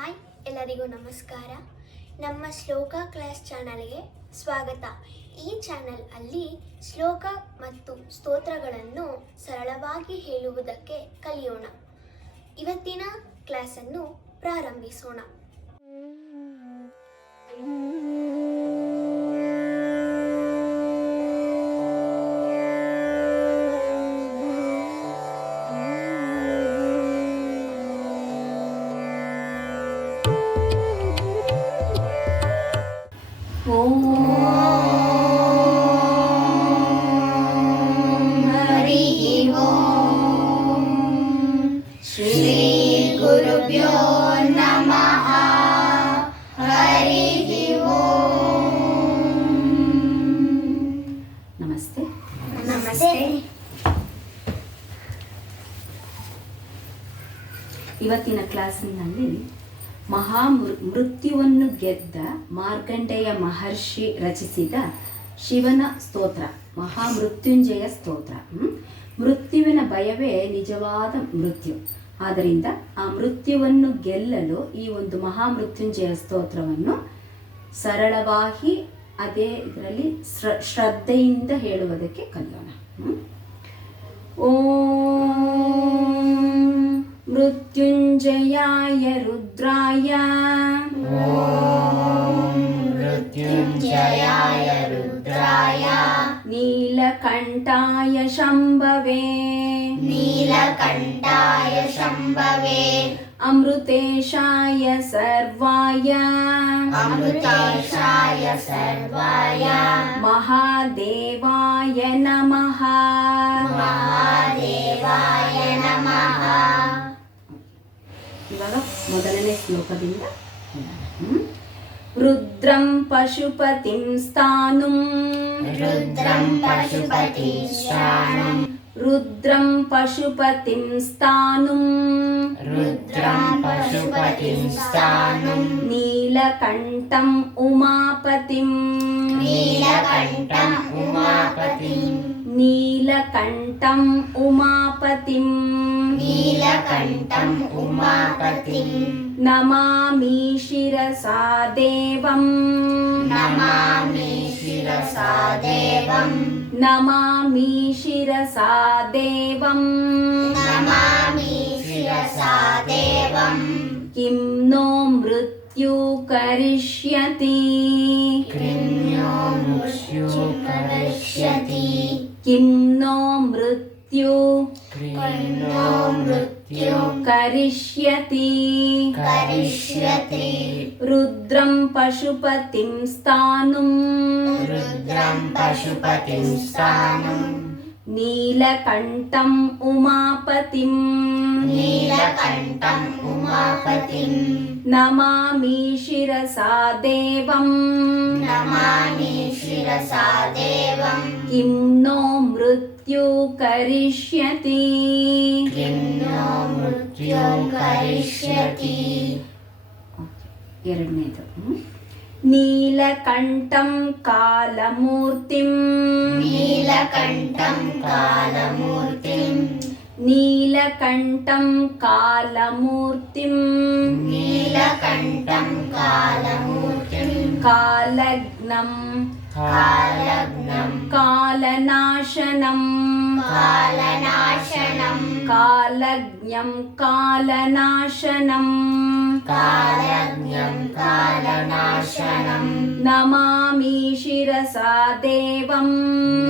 ಹಾಯ್, ಎಲ್ಲರಿಗೂ ನಮಸ್ಕಾರ. ನಮ್ಮ ಶ್ಲೋಕ ಕ್ಲಾಸ್ ಚಾನಲ್ಗೆ ಸ್ವಾಗತ. ಈ ಚಾನಲ್ ಅಲ್ಲಿ ಶ್ಲೋಕ ಮತ್ತು ಸ್ತೋತ್ರಗಳನ್ನು ಸರಳವಾಗಿ ಹೇಳುವುದಕ್ಕೆ ಕಲಿಯೋಣ. ಇವತ್ತಿನ ಕ್ಲಾಸನ್ನು ಪ್ರಾರಂಭಿಸೋಣ. ಗುರುಭ್ಯೋ ನಮಃ. ಹರಿ ಓಂ. ನಮಸ್ತೆ. ನಮಸ್ತೆ. ಇವತ್ತಿನ ಕ್ಲಾಸಿನಲ್ಲಿ ಮೃತ್ಯುವನ್ನು ಗೆದ್ದ ಮಾರ್ಕಂಡೇಯ ಮಹರ್ಷಿ ರಚಿಸಿದ ಶಿವನ ಸ್ತೋತ್ರ, ಮಹಾಮೃತ್ಯುಂಜಯ ಸ್ತೋತ್ರ. ಮೃತ್ಯುವಿನ ಭಯವೇ ನಿಜವಾದ ಮೃತ್ಯು. ಆದ್ದರಿಂದ ಆ ಮೃತ್ಯುವನ್ನು ಗೆಲ್ಲಲು ಈ ಒಂದು ಮಹಾಮೃತ್ಯುಂಜಯ ಸ್ತೋತ್ರವನ್ನು ಸರಳವಾಗಿ ಅದೇ ಇದರಲ್ಲಿ ಶ್ರದ್ಧೆಯಿಂದ ಹೇಳುವುದಕ್ಕೆ ಕಲಿಯೋಣ. ಓಂ ಮೃತ್ಯುಂಜಯಾಯ ರುದ್ರಾಯ, ಓಂ ಮೃತ್ಯುಂಜಯಾಯ ರುದ್ರಾಯ, ನೀಲಕಂಠಾಯ ಶಂಭವೇ, ನೀಲಕಂಠಾಯ ಶಂಭವೇ, ಅಮೃತೇಶಾಯ ಸರ್ವಾಯ, ಅಮೃತೇಶಾಯ ಸರ್ವಾಯ, ಮಹಾದೇವಾಯ ನಮಃ, ಮಹಾದೇವಾಯ ನಮಃ. ಇವಾಗ ಮೊದಲನೇ ಶ್ಲೋಕದಿಂದ ರುದ್ರಂ ಪಶುಪತಿಂ ಸ್ಥಾನುಂ, ರುದ್ರಂ ಪಶುಪತಿ ಶಾಣಂ, ರುದ್ರಂ ಪಶುಪತಿಂ ಸ್ಥಾನುಂ, ರುದ್ರಂ ಪಶುಪತಿ ಸ್ಥಾನಂ, ನೀಲಕಂಠಂ ಉಮಾಪತಿಂ, ನೀಲಕಂಠಂ ಉಮಾಪತಿಂ, ನೀಲಕಂಠಂ ಉಮಾಪತಿಂ, ನೀಲಕಂಠಂ ಉಮಾಪತಿಂ, ನಮಾಮಿ ಶಿರಸಾ ದೇವಂ, ನಮಾಮಿ ಶಿರಸಾ ದೇವಂ, ನಮಾಮಿ ಶಿರಸಾ ದೇವಂ, ನಮಾಮಿ ಶಿರಸಾ ದೇವಂ. ಕಿಂ ನೋ ಮೃತ್ಯು ಕರಿಷ್ಯತಿ, ಕಿಂ ನೋ ಮೃತ್ಯು ಕರಿಷ್ಯತಿ, ಕಿಂ ನೋ ಮೃತ್ಯು ಕಿಂ ನೋ ಮೃತ್ಯು ಕರಿಷ್ಯತಿ, ಕರಿಷ್ಯತಿ, ರುದ್ರಂ ಪಶುಪತಿಂ ಸ್ಥಾನುಂ, ರುದ್ರಂ ಪಶುಪತಿ ಸ್ಥಾನಂ, ನೀಲಕಂಠಂ ಉಮಾಪತಿಂ, ನೀಲಕಂಠಂ ಉಮಾಪತಿಂ, ನಮಾಮಿ ಶಿರಸಾ ದೇವಂ, ನಮಾಮಿ ಶಿರಸಾ ದೇವಂ, ಕಿಂ ನೋ ಮೃತ್ಯು ಕರಿಷ್ಯತಿ. ಕಿಂ ನೋ ಮೃತ್ಯು ಕರಿಷ್ಯತಿ. ಎರಡನೇದು ನೀಲಕಂಠಂ ಕಾಲಮೂರ್ತಿಂ, ನೀಲಕಂಠಂ ಕಾಲಮೂರ್ತಿಂ, ನೀಲಕಂಠಂ ಕಾಲಮೂರ್ತಿಂ, ನೀಲಕಂಠಂ ಕಾಲಮೂರ್ತಿಂ, ಕಾಲಗ್ನಂ ಕಾಲಗ್ನಂ, ಕಾಲನಾಶನಂ, ಕಾಲನಾಶನಂ, ಕಾಲಜ್ಞಂ ಕಾಲನಾಶನಂ, ಕಾಲಜ್ಞಂ ಕಾಲನಾಶನಂ, ನಮಾಮಿ ಶಿರಸಾ ದೇವಂ,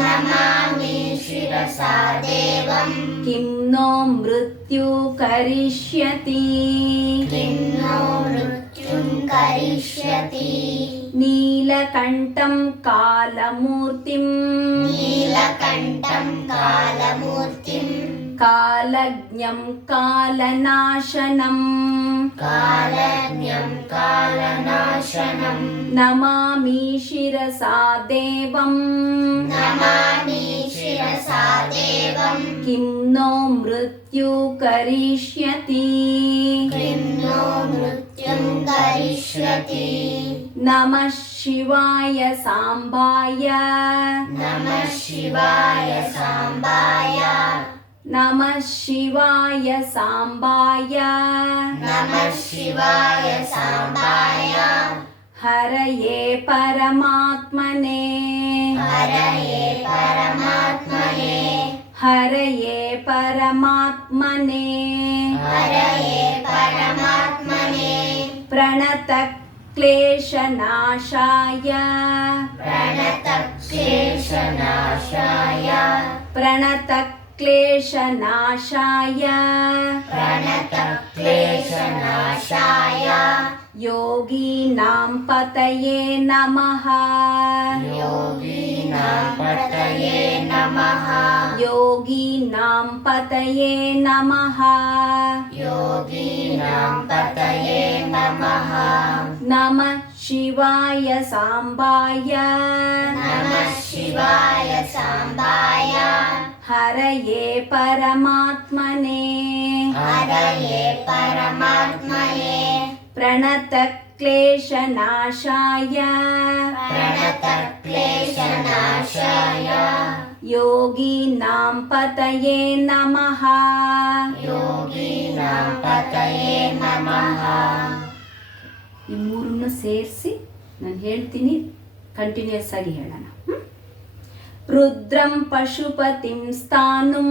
ನಮಾಮಿ ಶಿರಸಾ ದೇವಂ, ಕಿಂ ನೋ ಮೃತ್ಯು ಕರಿಷ್ಯತಿ. ಕಿಂ ನೋ ಮೃತ್ಯುಂ ಕರಿಷ್ಯತಿ. ನೀಲಕಂಠಂ ಕಾಲಮೂರ್ತಿಂ, ನೀಲಕಂಠಂ ಕಾಲಮೂರ್ತಿಂ, ಕಾಲಜ್ಞಂ ಕಾಲನಾಶನಂ, ಕಾಲಜ್ಞಂ ಕಾಲನಾಶನಂ, ನಮಾಮಿ ಶಿರಸಾ ದೇವಂ, ನಮಾಮಿ ಶಿರಸಾ ದೇವಂ, ಕಿಂ ನೋ ಮೃತ್ಯು ಕರಿಷ್ಯತಿ. ಕಿಂ ನೋ ಮೃತ್ಯುಂ ಕರಿಷ್ಯತಿ. ನಮಃ ಶಿವಾಯ ಸಾಂಬಾಯ, ನಮಃ ಶಿವಾಯ ಸಾಂಬಾಯ, नमः शिवाय साम्बाय नमः शिवाय साम्बाय हरये परमात्मने हरये परमात्मने हरये परमात्मने हरये परमात्मने प्रणतक्लेशनाशाय प्रणतक्लेशनाशाय प्रणतक्लेशनाशाय प्रणतक्लेशनाशाय योगीनां पतये नमः योगीनां पतये नमः योगीनां पतये नमः योगीनां पतये नमः नमः शिवाय साम्बाय नमः शिवाय साम्बाय हरये परमात्मने हरये परमात्मने प्रणतक्लेशनाशाय प्रणतक्लेशनाशाय योगीनां पतये नमः योगीनां पतये नमः ಈ ಮೂರನ್ನು ಸೇರಿಸಿ ನಾನು ಹೇಳ್ತೀನಿ, ಕಂಟಿನ್ಯೂಸ್ ಆಗಿ ಹೇಳೋಣ. ರುದ್ರಂ ಪಶುಪತಿಂ ಸ್ಥಾನುಂ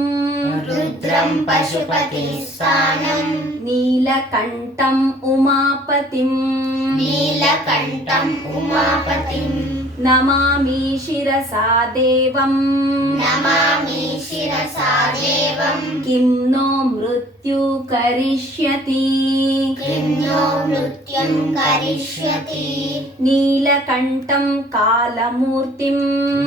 रुद्रं पशुपतिं स्थानं ನೀಲಕಂಠಂ ಉಮಾಪತಿಂ नीलकण्ठम् उमापतिं ನಮಾಮಿ ಶಿರಸಾ ದೇವಂ नमामि शिरसा देवं ಕಿಂ ನೋ ಮೃತ್ಯು ಕರಿಷ್ಯತಿ किं नो मृत्युं करिष्यति ನೀಲಕಂಠಂ ಕಾಲಮೂರ್ತಿಂ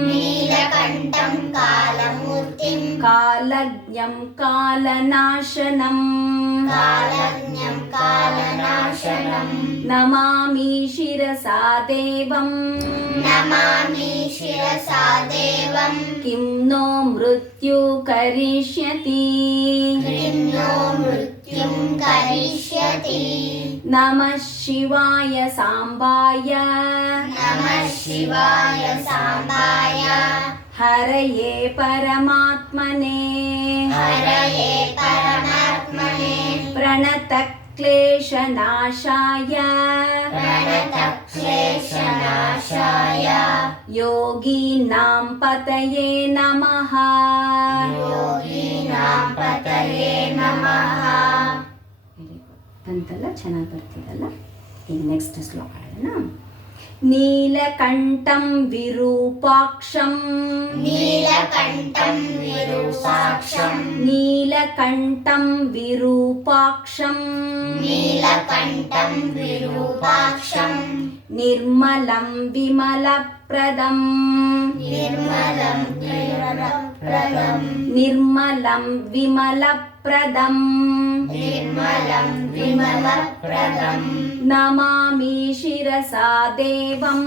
नीलकण्ठं कालमूर्तिं ಕಾಲಜ್ಞಂ ಕಾಲನಾಶನಂ कालज्ञं कालनाशनं ನಮಾಮಿ ಶಿರಸಾ ದೇವಂ नमामि शिरसा देवं ಕಿಂ ನೋ ಮೃತ್ಯು ಕರಿಷ್ಯತಿ किं नो मृत्युं करिष्यति ನಮಃ ಶಿವಾಯ ಸಾಂಬಾಯ नमः शिवाय साम्बाय ಹರಯೇ ಪರಮಾತ್ಮನೆ हरये परमात्मने ಪ್ರಣತಕ್ಲೇಶನಾಶಾಯ प्रणतक्लेशनाशाय ಯೋಗೀನಾಂ ಪತಯೇ ನಮಃ योगीनां पतये नमः ಬಂತಲ್ಲ, ಚೆನ್ನಾಗಿ ಬರ್ತಿದಲ್ಲ. ಈಗ ನೆಕ್ಸ್ಟ್ ಶ್ಲೋಕ ಹೇಳೋಣ. ನೀಲಕಂಠಂ ವಿರೂಪಾಕ್ಷಂ नीलकण्ठं विरूपाक्षं ನೀಲಕಂಠಂ ವಿರೂಪಾಕ್ಷಂ नीलकण्ठं विरूपाक्षं ನಿರ್ಮಲಂ ವಿಮಲಪ್ರದಂ निर्मलं विमलप्रदं ನಿರ್ಮಲಂ ವಿಮಲಪ್ರದಂ निर्मलं विमलप्रदं ನಮಾಮಿ ಶಿರಸಾ ದೇವಂ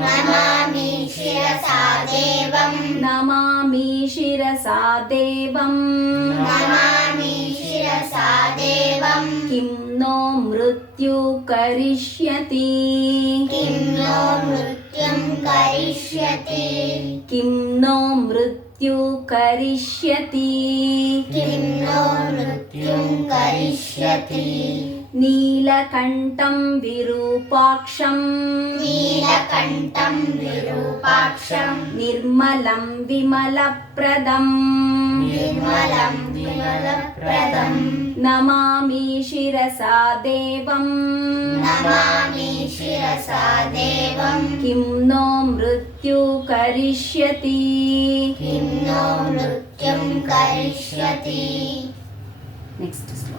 नमामि शिरसा देवं ನಮಾಮಿ ಶಿರಸಾ ದೇವಂ नमामि शिरसा देवं ಕಿಂ ನೋ ಮೃತ್ಯು ಕರಿಷ್ಯತಿ किं नो मृत्युं करिष्यति ಕಿಂ ನೋ ಮೃತ್ಯು ಕರಿಷ್ಯತಿ किं नो मृत्युं करिष्यति ನೀಲಕಂಠಂ ವಿರೂಪಾಕ್ಷಂ नीलकण्ठं विरूपाक्षं ನಿರ್ಮಲಂ ವಿಮಲಪ್ರದಂ निर्मलं विमलप्रदं ನಮಾಮಿ ಶಿರಸಾ ದೇವಂ नमामि शिरसा देवं ಕಿಂ ನೋ ಮೃತ್ಯು ಕರಿಷ್ಯತಿ किं नो मृत्युं करिष्यति ನೆಕ್ಸ್ಟ್ ಶ್ಲೋಕ.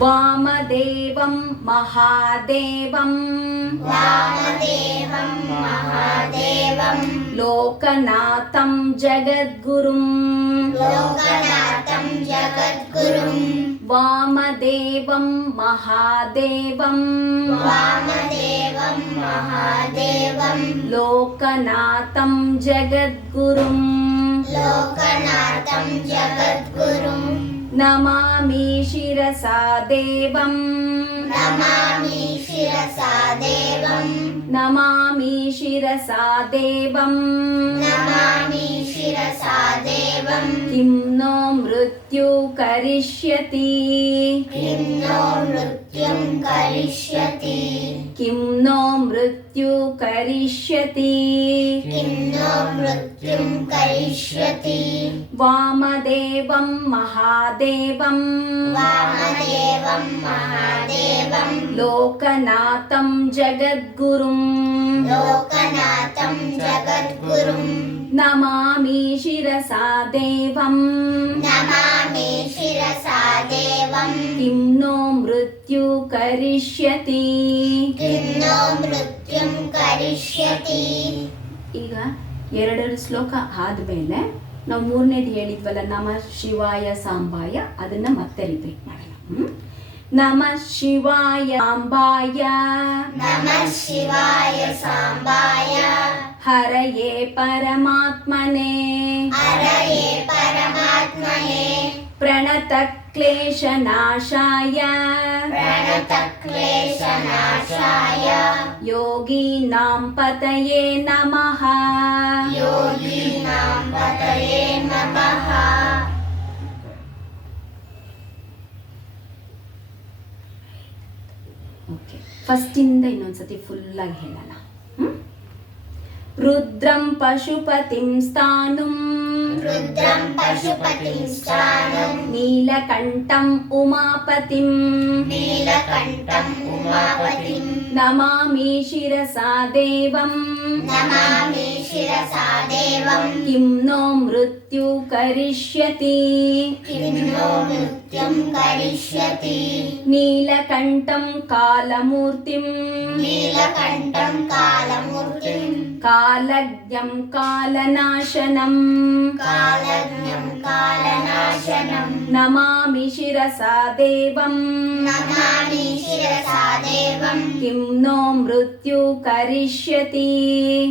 ವಾಮದೇವಂ ಮಹಾದೇವಂ वामदेवं महादेवं ಲೋಕನಾಥಂ ಜಗದ್ಗುರುಂ लोकनाथं जगद्गुरुं ವಾಮದೇವಂ ಮಹಾದೇವಂ वामदेवं महादेवं ಲೋಕನಾಥಂ ಜಗದ್ಗುರುಂ लोकनाथं जगद्गुरुं ನಮಾಮಿ ಶಿರಸಾ ದೇವಂ नमामि शिरसा देवं ನಮಾಮಿ ಶಿರಸಾ ದೇವಂ ನಮಾಮಿ ಶಿರಸಾ ದೇವಂ ಕಿಂ ನೋ ಮೃತ್ಯು ಕರಿಷ್ಯತಿ ಕಿಂ ನೋ ಮೃತ್ಯುಂ ಕರಿಷ್ಯತಿ ಕಿಂ ನೋ ಮೃತ್ಯು ಕರಿಷ್ಯತಿ ಕಿಂ ನೋ ಮೃತ್ಯುಂ ಕರಿಷ್ಯತಿ ವಾಮದೇವಂ ಮಹಾದೇವಂ ವಾಮದೇವಂ ಮಹಾದೇವಂ ಲೋಕನಾಥಂ ಜಗದ್ಗುರುಂ ಲೋಕನಾಥಂ ಜಗದ್ಗುರುಂ ನಮಾಮಿ ಶಿರಸಾ ದೇವಂ ನಮಾಮಿ ಶಿರಸಾ ದೇವಂ ಕಿಂ ನೋ ಮೃತ್ಯು ಕರಿಷ್ಯತಿ. ಕಿಂ ನೋ ಮೃತ್ಯುಂ ಕರಿಷ್ಯತಿ. ಈಗ ಎರಡೆರಡು ಶ್ಲೋಕ ಆದಮೇಲೆ ನಾವು ಮೂರನೇದು ಹೇಳಿದ್ವಲ್ಲ ನಮಃ ಶಿವಾಯ ಸಾಂಬಾಯ, ಅದನ್ನ ಮತ್ತೆ ರಿಪೀಟ್ ಮಾಡೋಣ. ನಮಃ ಶಿವಾಯ ಸಾಂಬಾಯ ನಮಃ ಶಿವಾಯ ಸಾಂಬಾಯ ಹರಯೇ ಪರಮಾತ್ಮನೇ ಹರಯೇ ಪರಮಾತ್ಮನೇ ಪ್ರಣತ ಕ್ಲೇಶ ನಾಶಾಯ ಪ್ರಣತ ಕ್ಲೇಶ ನಾಶಾಯ ಯೋಗೀನಾಂ ಪತಯೇ ನಮಃ ಯೋಗೀನಾಂ ಪತಯೇ ನಮಃ. ಓಕೆ, ಫಸ್ಟಿಂದ ಇನ್ನೊಂದ್ಸತಿ ಫುಲ್ಲಾಗಿ ಹೇಳೋಣ. ರುದ್ರಂ ಪಶುಪತಿಂ ಸ್ಥಾನುಂ ರುದ್ರಂ ಪಶುಪತಿಂ ಸ್ಥಾನಂ ನೀಲಕಂಠಂ ಉಮಾಪತಿಂ ನೀಲಕಂಠಂ ಉಮಾಪತಿಂ ನಮಾಮಿ ಶಿರಸಾ ದೇವಂ ನಮಾಮಿ ಶಿರಸಾ ದೇವಂ ಕಿಂ ನೋ ಮೃತ್ಯು ಕರಿಷ್ಯತಿ ಕಿಂ ನೋ ಮೃತ್ಯುಂ ಕರಿಷ್ಯತಿ ನೀಲಕಂಠಂ ಕಾಲಮೂರ್ತಿಂ ನೀಲಕಂಠಂ ಕಾಲಮೂರ್ತಿಂ ಕಾಲಜ್ಞಂ ಕಾಲನಾಶನಂ ಕಾಲಜ್ಞಂ ಕಾಲನಾಶನಂ ನಮಾಮಿ ಶಿರಸಾ ದೇವಂ ನಮಾಮಿ ಶಿರಸಾ ದೇವಂ ಕಿಂ ನೋ ಮೃತ್ಯು ಕರಿಷ್ಯತಿ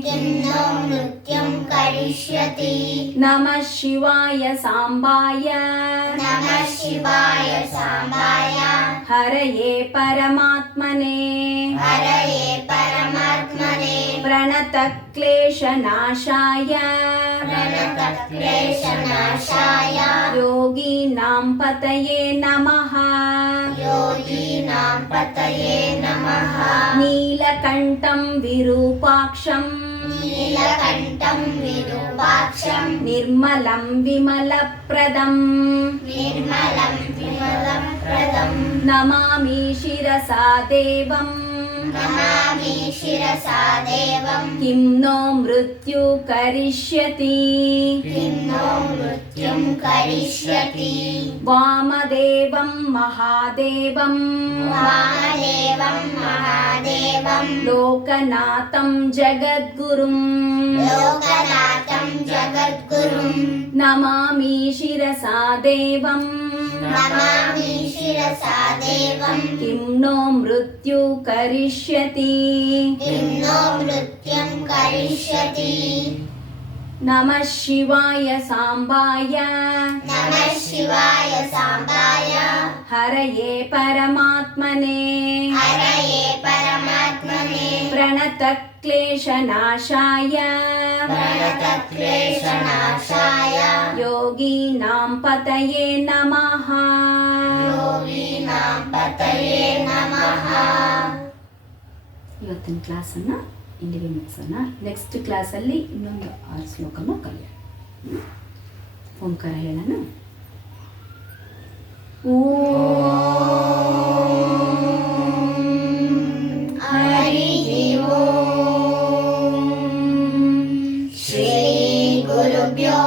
ಕಿಂ ನೋ ಮೃತ್ಯುಂ ಕರಿಷ್ಯತಿ ನಮಃ ಶಿವಾಯ ಸಾಂಬಾಯ ನಮಃ ಶಿವಾಯ ಸಾಂಬಾಯ ಹರಯೇ ಪರಮಾತ್ಮನೇ ಹರಯೇ ಪರಮಾತ್ಮನೇ ಪ್ರಣತ ಕ್ಲೇಶ ನಾಶಾಯ ಪ್ರಣತ ಕ್ಲೇಶ ನಾಶಾಯ ಯೋಗೀನಾಂ ಪತಯೇ ನಮಃ ಯೋಗೀನಾಂ ಪತಯೇ ನಮಃ ನೀಲಕಂಠಂ ವಿರೂಪಾಕ್ಷಂ ನೀಲಕಂಠಂ ವಿರೂಪಾಕ್ಷಂ ನಿರ್ಮಲಂ ವಿಮಲಪ್ರದಂ ನಿರ್ಮಲಂ ವಿಮಲಪ್ರದಂ ನಮಾಮಿ ಶಿರಸಾ ದೇವಂ ನಮಾಮಿ ಶಿರಸಾ ದೇವಂ ಕಿಂ ನೋ ಮೃತ್ಯು ಕರಿಷ್ಯತಿ ಕಿಂ ನೋ ಮೃತ್ಯುಂ ಕರಿಷ್ಯತಿ ವಾಮದೇವಂ ಮಹಾದೇವಂ ವಾಮದೇವಂ ಮಹಾದೇವಂ ಲೋಕನಾಥಂ ಜಗದ್ಗುರುಂ ಲೋಕನಾಥಂ ಜಗದ್ಗುರುಂ ನಮಾಮಿ ಶಿರಸಾ ದೇವಂ ನಮಾಮಿ ಶಿರಸಾ ದೇವಂ ಕಿಂ ನೋ ಮೃತ್ಯು ಕರಿಷ್ಯತಿ ಕಿಂ ನೋ ಮೃತ್ಯುಂ ಕರಿಷ್ಯತಿ ನಮಃ ಶಿವಾಯ ಸಾಂಬಾಯ ನಮಃ ಶಿವಾಯ ಸಾಂಬಾಯ ಹರಯೇ ಪರಮಾತ್ಮನೇ ಹರಯೇ ಪರಮಾತ್ಮನೇ ಪ್ರಣತ ಕ್ಲೇಶ ನಾಶಾಯ ಪ್ರಣತ ಕ್ಲೇಶ ನಾಶಾಯ ಯೋಗೀನಾಂ ಪತಯೇ ನಮಃ ಯೋಗೀನಾಂ ಪತಯೇ ನಮಃ. ಇವತ್ತಿನ ಕ್ಲಾಸನ್ನು ಇಲ್ಲಿಗೆ ಮುಗಿಸೋಣ. ನೆಕ್ಸ್ಟ್ ಕ್ಲಾಸಲ್ಲಿ ಇನ್ನೊಂದು 6 ಶ್ಲೋಕನೂ ಕಲಿಯೋಣ. ಓಂಕಾರ ಹೇಳೋಣ. ಹರಿ ಓಂ ಶ್ರೀ ಗುರುಭ್ಯೋ